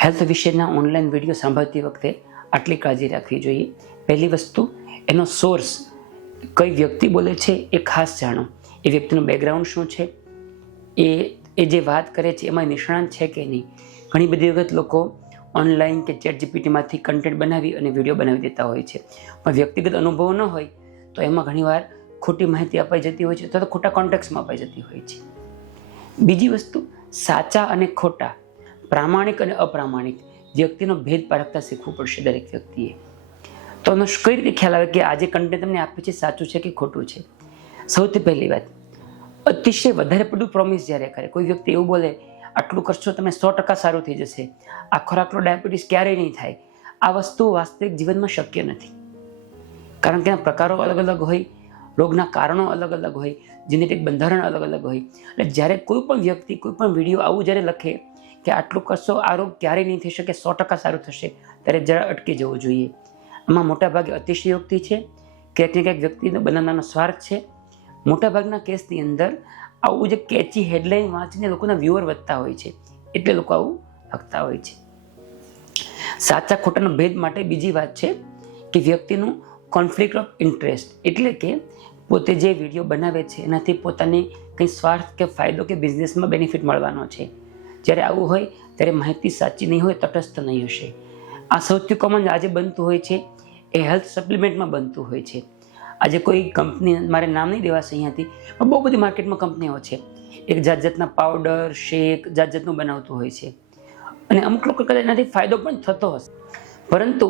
Health વિશેના online video સાંભળતી વખતે આટલી કાળજી રાખવી જોઈએ. પહેલી વસ્તુ, એનો સોર્સ, કઈ વ્યક્તિ બોલે છે એ ખાસ જાણો. એ વ્યક્તિનું બેકગ્રાઉન્ડ શું છે, એ જે વાત કરે છે એમાં નિષ્ણાંત છે કે નહીં. ઘણી બધી વખત લોકો ઓનલાઈન કે ચેટ જીપીટીમાંથી કન્ટેન્ટ બનાવી અને વિડીયો બનાવી દેતા હોય છે, પણ વ્યક્તિગત અનુભવ ન હોય તો એમાં ઘણીવાર ખોટી માહિતી અપાઈ જતી હોય છે અથવા તો ખોટા કોન્ટેક્સ્ટમાં અપાઈ જતી હોય છે. બીજી વસ્તુ, સાચા અને ખોટા, પ્રામાણિક અને અપ્રામાણિક વ્યક્તિનો ભેદ પારખતા શીખવું પડશે દરેક વ્યક્તિએ. તો એનો કઈ રીતે ખ્યાલ આવે કે આ જે કન્ટેન્ટ તમને આપ્યું છે સાચું છે કે ખોટું છે? સૌથી પહેલી વાત, અતિશય વધારે પડતું પ્રોમિસ જ્યારે કરે, કોઈ વ્યક્તિ એવું બોલે આટલું કરશો તમે 100% સારું થઈ જશે, આ ખોરાકનો ડાયાબિટીસ ક્યારેય નહીં થાય, આ વસ્તુ વાસ્તવિક જીવનમાં શક્ય નથી. કારણ કે એના પ્રકારો અલગ અલગ હોય, રોગના કારણો અલગ અલગ હોય, જેનેટિક બંધારણ અલગ અલગ હોય. એટલે જ્યારે કોઈ પણ વ્યક્તિ કોઈ પણ વિડીયો આવું જ્યારે લખે કે આટલું કરશો આ રોગ ક્યારેય નહીં થઈ શકે, 100% સારું થશે, ત્યારે જરા અટકી જવું જોઈએ. આમાં મોટાભાગે અતિશયોક્તિ છે, ક્યાંક ને ક્યાંક વ્યક્તિનો બનાવવાનો સ્વાર્થ છે. મોટાભાગના કેસની અંદર આવું જે કેચી હેડલાઇન વાંચીને લોકોના વ્યુઅર વધતા હોય છે, એટલે લોકો આવું લખતા હોય છે. સાચા ખોટાનો ભેદ માટે બીજી વાત છે કે વ્યક્તિનું કોન્ફ્લિક્ટ ઓફ ઇન્ટરેસ્ટ, એટલે કે પોતે જે વિડીયો બનાવે છે એનાથી પોતાને કંઈ સ્વાર્થ કે ફાયદો કે બિઝનેસમાં બેનિફિટ મળવાનો છે. જ્યારે આવું હોય ત્યારે માહિતી સાચી નહીં હોય, તટસ્થ નહીં હશે. આ સૌથી કોમન આજે બનતું હોય છે એ હેલ્થ સપ્લિમેન્ટમાં બનતું હોય છે. આજે કોઈ કંપની, મારે નામ નહીં દેવાશે અહીંયાથી, પણ બહુ બધી માર્કેટમાં કંપનીઓ છે, એક જાત જાતના પાવડર, શેક જાત જાતનું બનાવતું હોય છે, અને અમુક લોકો કદાચ એનાથી ફાયદો પણ થતો હશે, પરંતુ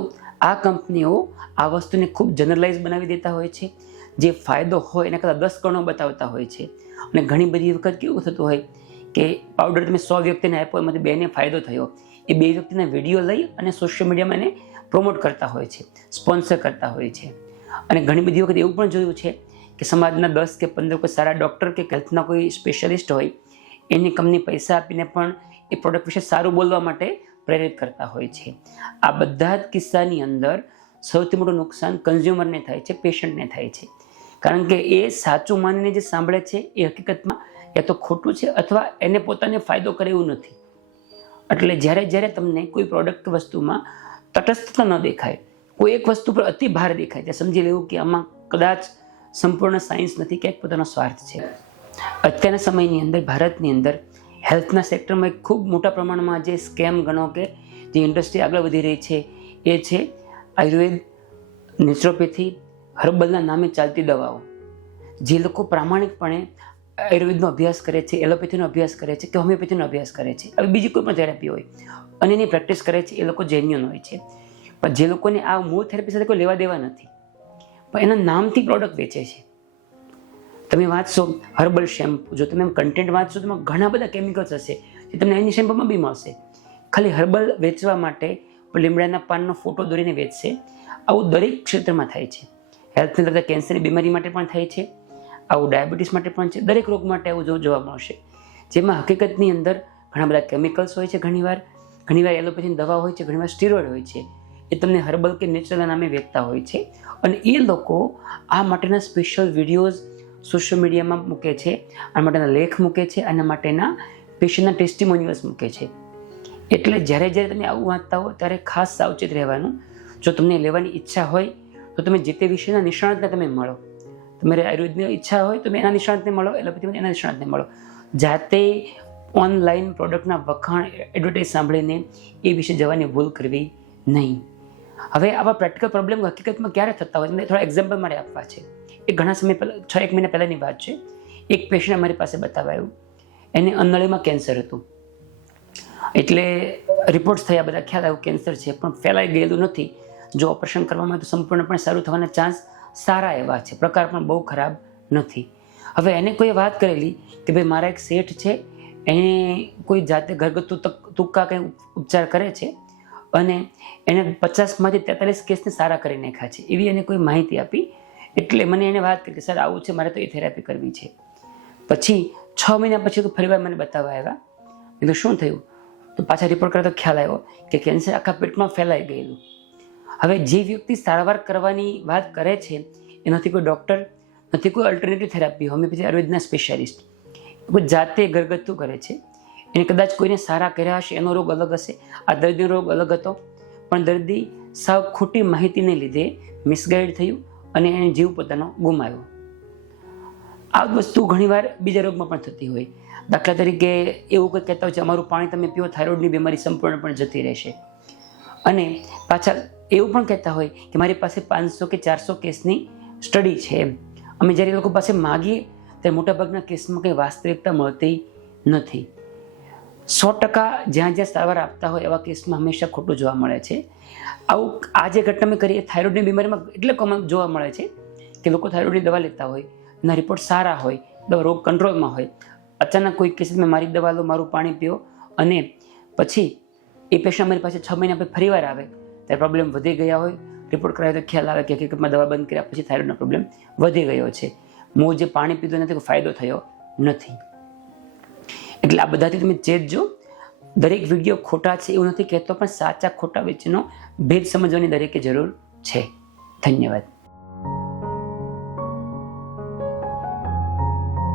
આ કંપનીઓ આ વસ્તુને ખૂબ જનરલાઇઝ બનાવી દેતા હોય છે. જે ફાયદો હોય એના કરતાં 10 ગણો બતાવતા હોય છે. અને ઘણી બધી વખત કેવું થતું હોય કે પાવડર તમે 100 વ્યક્તિને આપ્યો, એમાંથી 2ને ફાયદો થયો, એ 2 વ્યક્તિના વિડીયો લઈ અને સોશિયલ મીડિયામાં એને પ્રોમોટ કરતા હોય છે, સ્પોન્સર કરતા હોય છે. અને ઘણી બધી વખત એવું પણ જોયું છે કે સમાજના 10 કે 15 કોઈ સારા ડૉક્ટર કે હેલ્થના કોઈ સ્પેશિયાલિસ્ટ હોય, એની કંપની પૈસા આપીને પણ એ પ્રોડક્ટ વિશે સારું બોલવા માટે પ્રેરિત કરતા હોય છે. આ બધા જ કિસ્સાની અંદર સૌથી મોટું નુકસાન કન્ઝ્યુમરને થાય છે, પેશન્ટને થાય છે. કારણ કે એ સાચું માનીને જે સાંભળે છે એ હકીકતમાં યા તો ખોટું છે અથવા એને પોતાને ફાયદો કરે એવું નથી. એટલે જ્યારે તમને કોઈ પ્રોડક્ટ વસ્તુમાં તટસ્થતા ન દેખાય, કોઈ એક વસ્તુ પર અતિ ભાર દેખાય, ત્યાં સમજી લેવું કે આમાં કદાચ સંપૂર્ણ સાયન્સ નથી, ક્યાંક પોતાનો સ્વાર્થ છે. અત્યારના સમયની અંદર ભારતની અંદર હેલ્થના સેક્ટરમાં એક ખૂબ મોટા પ્રમાણમાં જે સ્કેમ ગણો કે જે ઇન્ડસ્ટ્રી આગળ વધી રહી છે એ છે આયુર્વેદ, નેચરોપેથી, હર્બલના નામે ચાલતી દવાઓ. જે લોકો પ્રામાણિકપણે આયુર્વેદનો અભ્યાસ કરે છે, એલોપેથીનો અભ્યાસ કરે છે કે હોમિયોપેથીનો અભ્યાસ કરે છે, હવે બીજી કોઈ પણ થેરાપી હોય અને એની પ્રેક્ટિસ કરે છે, એ લોકો જેન્યુઅન હોય છે. પણ જે લોકોને આ મૂળ થેરાપી સાથે કોઈ લેવા દેવા નથી, પણ એના નામથી પ્રોડક્ટ વેચે છે. તમે વાંચશો હર્બલ શેમ્પુ, જો તમે કન્ટેન્ટ વાંચશો તો એમાં ઘણા બધા કેમિકલ્સ હશે જે તમને એની શેમ્પુમાં બી મળશે. ખાલી હર્બલ વેચવા માટે લીમડાના પાનનો ફોટો દોરીને વેચશે. આવું દરેક ક્ષેત્રમાં થાય છે. હેલ્થને લગતા કેન્સરની બીમારી માટે પણ થાય છે, આવું ડાયાબિટીસ માટે પણ છે, દરેક રોગ માટે આવું જોવા મળશે. જેમાં હકીકતની અંદર ઘણા બધા કેમિકલ્સ હોય છે, ઘણીવાર એલોપેથીની દવા હોય છે, ઘણીવાર સ્ટીરોઇડ હોય છે. એ તમને હર્બલ કે નેચરલના નામે વેચતા હોય છે, અને એ લોકો આ માટેના સ્પેશિયલ વિડીયોઝ સોશિયલ મીડિયામાં મૂકે છે, આ માટેના લેખ મૂકે છે, આના માટેના પેશન્ટના ટેસ્ટિમોનિયલ્સ મૂકે છે. એટલે જ્યારે તમે આવું વાંચતા હો ત્યારે ખાસ સાવચેત રહેવાનું. જો તમને લેવાની ઈચ્છા હોય તો તમે જે તે વિષયના નિષ્ણાતને તમે મળો. તમારે આયુર્વેદની ઈચ્છા હોય તો એના નિષ્ણાતને મળો, એલોપેથીમાં એના નિષ્ણાતને મળો. જાતે ઓનલાઈન પ્રોડક્ટના વખાણ, એડવર્ટાઇઝ સાંભળીને એ વિશે જવાની ભૂલ કરવી નહીં. હવે આવા પ્રેક્ટિકલ પ્રોબ્લેમ હકીકતમાં ક્યારે થતા હોય મને થોડા એક્ઝામ્પલ મારે આપવા છે. એ ઘણા સમય પહેલાં, 6-1 મહિના પહેલાંની વાત છે. એક પેશન્ટ અમારી પાસે બતાવાયું, એને અન્નળીમાં કેન્સર હતું. એટલે રિપોર્ટ્સ થયા, બધા ખ્યાલ આવ્યું કેન્સર છે, પણ ફેલાઈ ગયેલું નથી. જો ઓપરેશન કરવામાં તો સંપૂર્ણપણે સારું થવાના ચાન્સ સારા એવા છે, પ્રકાર પણ બહુ ખરાબ નથી. હવે એને કોઈ વાત કરેલી કે ભાઈ મારા એક શેઠ છે, એને કોઈ જાતે ઘરગથ્થુ તુક્કા કંઈ ઉપચાર કરે છે અને એને 50માંથી 43 કેસને સારા કરી નાખ્યા છે, એવી એને કોઈ માહિતી આપી. એટલે મને એને વાત કરી કે સર આવું છે, મારે તો એ થેરાપી કરવી છે. પછી 6 મહિના પછી તો ફરીવાર મને બતાવવા આવ્યા. મેં તો શું થયું? તો પાછા રિપોર્ટ કરતા ખ્યાલ આવ્યો કે કેન્સર આખા પેટમાં ફેલાઈ ગયેલું. હવે જે વ્યક્તિ સારવાર કરવાની વાત કરે છે એ નથી કોઈ ડૉક્ટર, નથી કોઈ અલ્ટરનેટિવ થેરાપી, હોમિયોપેથી, આયુર્વેદના સ્પેશિયાલિસ્ટ, કોઈ જાતે ઘરગથ્થુ કરે છે. એને કદાચ કોઈને સારા કર્યા હશે, એનો રોગ અલગ હશે, આ દર્દીનો રોગ અલગ હતો, પણ દર્દી સાવ ખોટી માહિતીને લીધે મિસગાઈડ થયું અને એને જીવ પોતાનો ગુમાવ્યો. આ વસ્તુ ઘણીવાર બીજા રોગમાં પણ થતી હોય. દાખલા તરીકે એવું કંઈક કહેતા હોય છે, અમારું પાણી તમે પીઓ, થાઇરોઇડની બીમારી સંપૂર્ણપણે જતી રહેશે. અને પાછા એવું પણ કહેતા હોય કે મારી પાસે 500 કે 400 કેસની સ્ટડી છે એમ. અમે જ્યારે એ લોકો પાસે માગીએ ત્યારે મોટાભાગના કેસમાં કંઈ વાસ્તવિકતા મળતી નથી. 100% જ્યાં જ્યાં સારવાર આપતા હોય એવા કેસમાં હંમેશા ખોટું જોવા મળે છે. આવું આ જે ઘટના મેં કરી એ થાઇરોઇડની બીમારીમાં એટલે કોમન જોવા મળે છે કે લોકો થાઇરોઇડની દવા લેતા હોય, એના રિપોર્ટ સારા હોય, રોગ કંટ્રોલમાં હોય, અચાનક કોઈ કેસ મેં મારી દવા લો, મારું પાણી પીઓ, અને પછી એ પેશન્ટ મારી પાસે 6 મહિના પછી ફરીવાર આવે ત્યારે પ્રોબ્લેમ વધી ગયા હોય, રિપોર્ટ કરાવે તો ખ્યાલ આવે કે હકીકતમાં દવા બંધ કર્યા પછી થાઇરોઇડનો પ્રોબ્લેમ વધી ગયો છે. હું જે પાણી પીધું નથી કોઈ ફાયદો થયો નથી. એટલે આ બધાથી તમે ચેતજો. દરેક વિડીયો ખોટા છે એવું નથી કહેતો, પણ સાચા ખોટા વચ્ચેનો ભેદ સમજવાની દરેકે જરૂર છે. ધન્યવાદ.